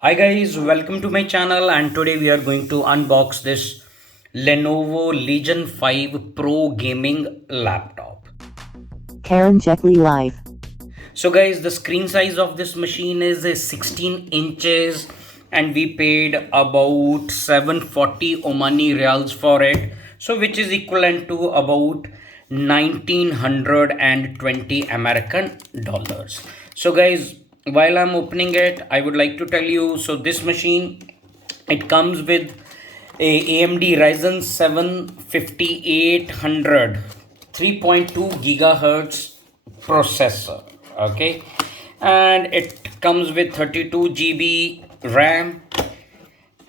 Hi guys, welcome to my channel, and today we are going to unbox this Lenovo Legion 5 Pro gaming laptop. Karanjetlilive. So guys, the screen size of this machine is 16 inches and we paid about 740 Omani Riyals for it. So which is equivalent to about 1920 American dollars. So guys, while I'm opening it, I would like to tell you, so this machine, it comes with a AMD Ryzen 7 5800 3.2 gigahertz processor. Okay, and it comes with 32 GB RAM,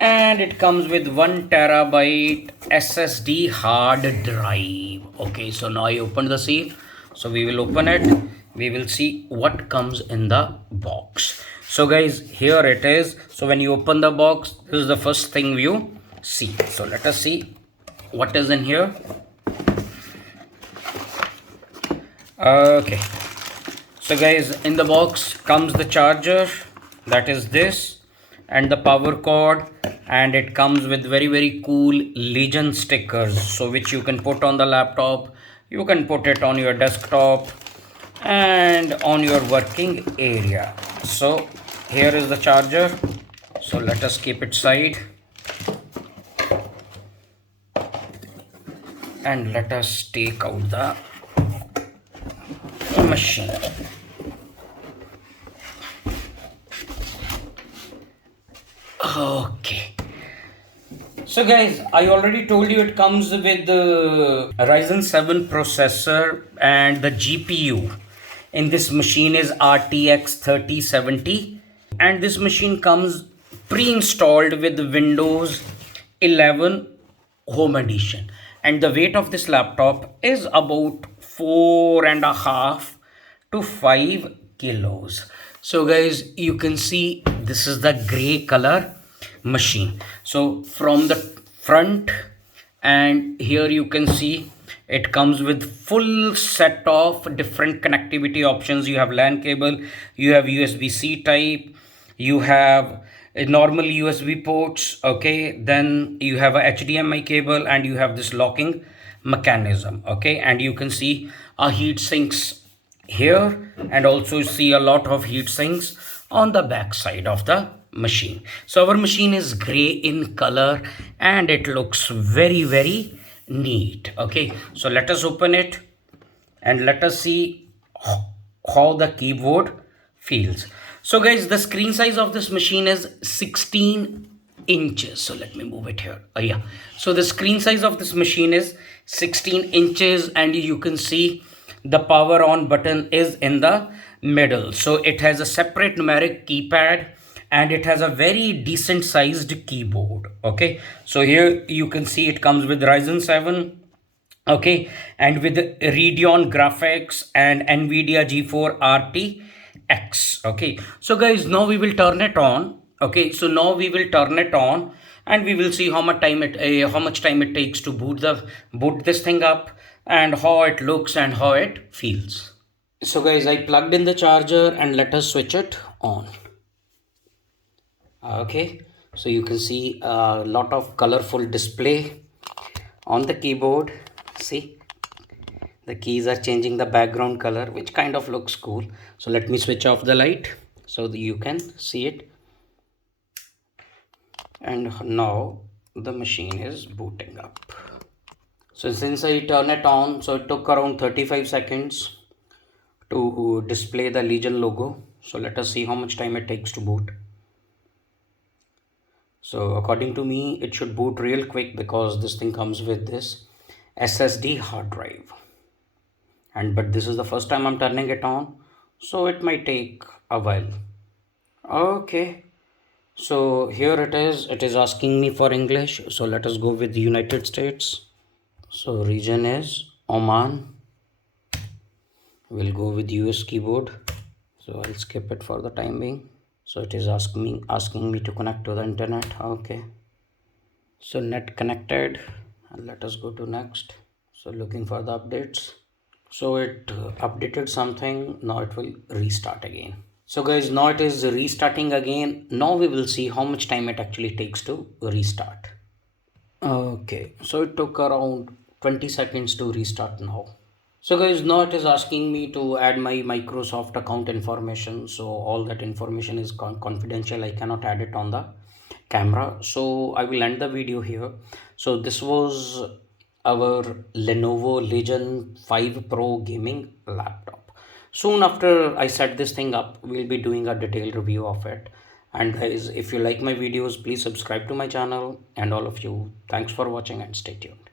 and it comes with 1 terabyte SSD hard drive. Okay, so now I opened the seal, so we will open it. We will see what comes in the box. So guys, here it is. So when you open the box, this is the first thing you see. So let us see what is in here. Okay, so guys, in the box comes the charger, that is this, and the power cord, and it comes with very cool Legion stickers, so which you can put on the laptop, you can put it on your desktop and on your working area. So here is the charger, so let us keep it side and let us take out the machine. Okay, so guys, I already told you it comes with the Ryzen 7 processor, and the GPU in this machine is RTX 3070, and this machine comes pre-installed with Windows 11 Home Edition, and the weight of this laptop is about 4.5 to 5 kilos. So guys, you can see this is the gray color machine. So from the front, and here you can see it comes with full set of different connectivity options. You have LAN cable, you have USB-C type, you have a normal USB ports, okay, then you have a HDMI cable, and you have this locking mechanism, okay, and you can see a heat sinks here, and also see a lot of heat sinks on the back side of the machine. So our machine is gray in color and it looks very neat. Okay, so let us open it and let us see how the keyboard feels. So guys, the screen size of this machine is 16 inches. So let me move it here. Yeah, so the screen size of this machine is 16 inches, and you can see the power on button is in the middle. So it has a separate numeric keypad, and it has a very decent sized keyboard. Okay, so here you can see it comes with Ryzen 7, okay, and with Radeon graphics and Nvidia G4 RTX. Okay, so guys, now we will turn it on. Okay, so now we will turn it on and we will see how much time it takes to boot this thing up, and how it looks and how it feels. So guys, I plugged in the charger and let us switch it on. Okay, so you can see a lot of colorful display on the keyboard. See, the keys are changing the background color, which kind of looks cool. So let me switch off the light so that you can see it. And now the machine is booting up. So since I turn it on, so it took around 35 seconds to display the Legion logo. So let us see how much time it takes to boot. So according to me, it should boot real quick because this thing comes with this SSD hard drive. And but this is the first time I'm turning it on, so it might take a while. Okay, so here it is asking me for English, so let us go with the United States. So region is Oman. We'll go with US keyboard, so I'll skip it for the time being. So it is asking me to connect to the internet. Okay, so net connected, and let us go to next. So looking for the updates. So it updated something, now it will restart again. So guys, now it is restarting again. Now we will see how much time it actually takes to restart. Okay, so it took around 20 seconds to restart now. So guys, now it is asking me to add my Microsoft account information. So all that information is confidential. I cannot add it on the camera. So I will end the video here. So this was our Lenovo Legion 5 Pro gaming laptop. Soon after I set this thing up, we'll be doing a detailed review of it. And guys, if you like my videos, please subscribe to my channel. And all of you, thanks for watching and stay tuned.